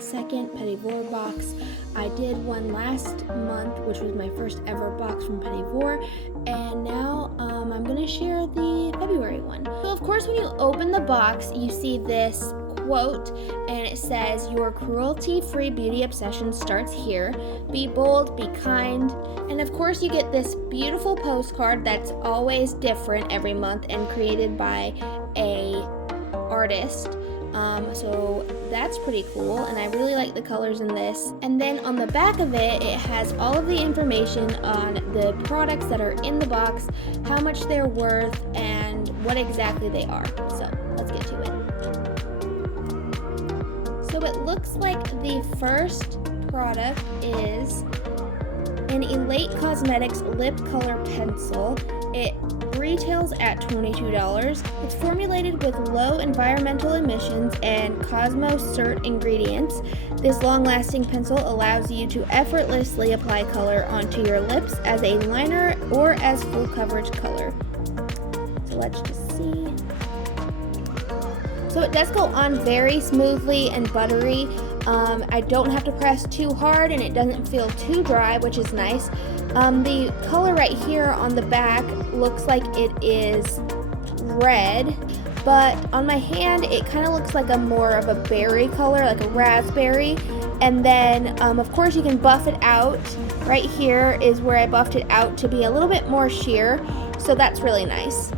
Second Petit Vour box. I did one last month, which was my first ever box from Petit Vour, and now I'm going to share the February one. So of course when you open the box, you see this quote, and it says, "Your cruelty-free beauty obsession starts here. Be bold, be kind." And of course you get this beautiful postcard that's always different every month and created by a artist. So that's pretty cool, and I really like the colors in this. And then on the back of it, it has all of the information on the products that are in the box, how much they're worth, and what exactly they are. So let's get to it. So it looks like the first product is an Elite Cosmetics lip color pencil. It retails at $22. It's formulated with low environmental emissions and CosmoCert ingredients. This long-lasting pencil allows you to effortlessly apply color onto your lips as a liner or as full coverage color. So let's just see. So it does go on very smoothly and buttery. I don't have to press too hard, and it doesn't feel too dry, which is nice. The color right here on the back looks like it is red, but on my hand it kind of looks like a more of a berry color, like a raspberry. And then of course you can buff it out. Right here is where I buffed it out to be a little bit more sheer, so that's really nice.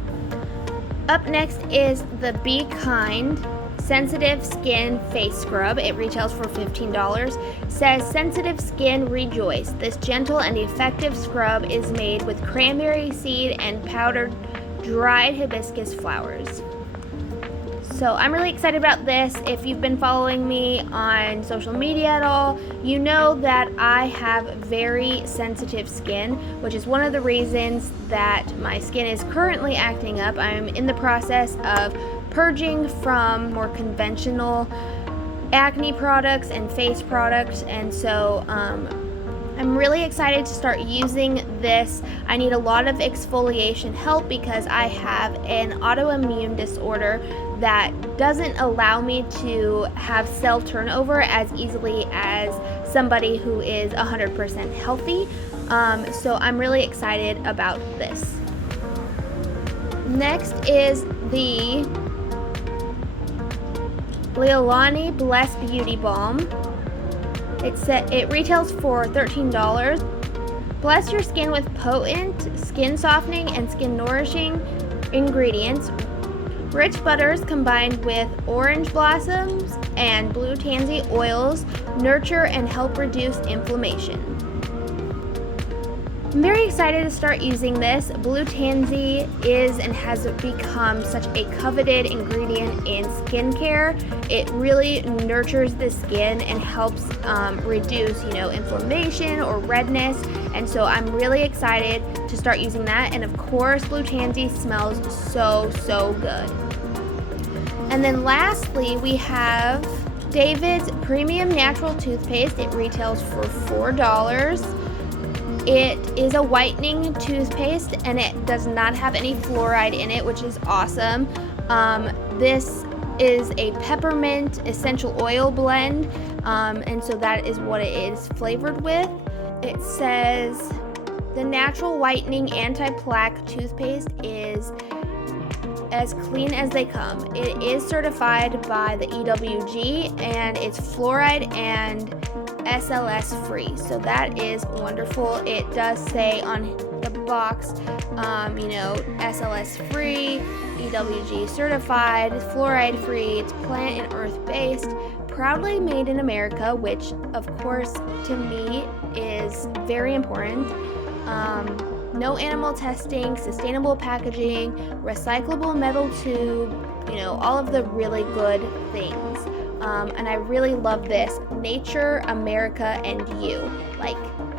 Up next is the Be Kind Sensitive Skin Face Scrub. It retails for $15. Says, "Sensitive skin, rejoice. This gentle and effective scrub is made with cranberry seed and powdered dried hibiscus flowers." So I'm really excited about this. If you've been following me on social media at all, you know that I have very sensitive skin, which is one of the reasons that my skin is currently acting up. I'm in the process of purging from more conventional acne products and face products, and so I'm really excited to start using this. I need a lot of exfoliation help because I have an autoimmune disorder that doesn't allow me to have cell turnover as easily as somebody who is 100% healthy. So I'm really excited about this. Next is the Lilani Bless Beauty Balm. It retails for $13. Bless your skin with potent, skin softening, and skin nourishing ingredients. Rich butters combined with orange blossoms and blue tansy oils nurture and help reduce inflammation. I'm very excited to start using this. Blue tansy is and has become such a coveted ingredient in skincare. It really nurtures the skin and helps reduce, inflammation or redness. And so I'm really excited to start using that. And of course, blue tansy smells so, so good. And then lastly, we have David's Premium Natural Toothpaste. It retails for $4. It is a whitening toothpaste, and it does not have any fluoride in it, which is awesome. This is a peppermint essential oil blend, and so that is what it is flavored with. It says the natural whitening anti-plaque toothpaste is as clean as they come. It is certified by the EWG, and it's fluoride and SLS free, so that is wonderful. It does say on the box, SLS free, EWG certified, fluoride free, it's plant and earth based, proudly made in America, which of course to me is very important. No animal testing, sustainable packaging, recyclable metal tube, all of the really good things. And I really love this. Nature, America, and you.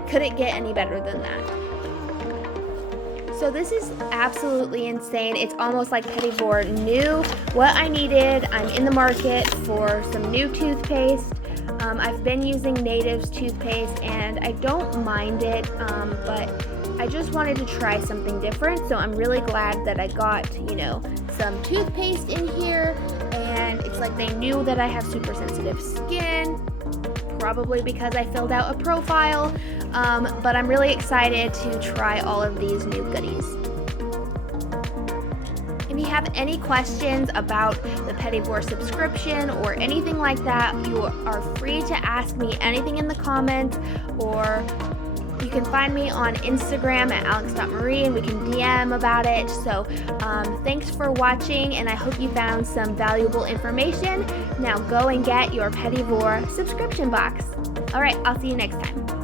Could it get any better than that? So this is absolutely insane. It's almost like Petit Vour knew what I needed. I'm in the market for some new toothpaste. I've been using Native's toothpaste and I don't mind it, but I just wanted to try something different, so I'm really glad that I got, some toothpaste in here, and it's like they knew that I have super sensitive skin, probably because I filled out a profile, but I'm really excited to try all of these new goodies. If you have any questions about the Petit Vour subscription or anything like that, you are free to ask me anything in the comments, or you can find me on Instagram at alyxxmarie and we can DM about it. So thanks for watching, and I hope you found some valuable information. Now go and get your Petit Vour subscription box. All right, I'll see you next time.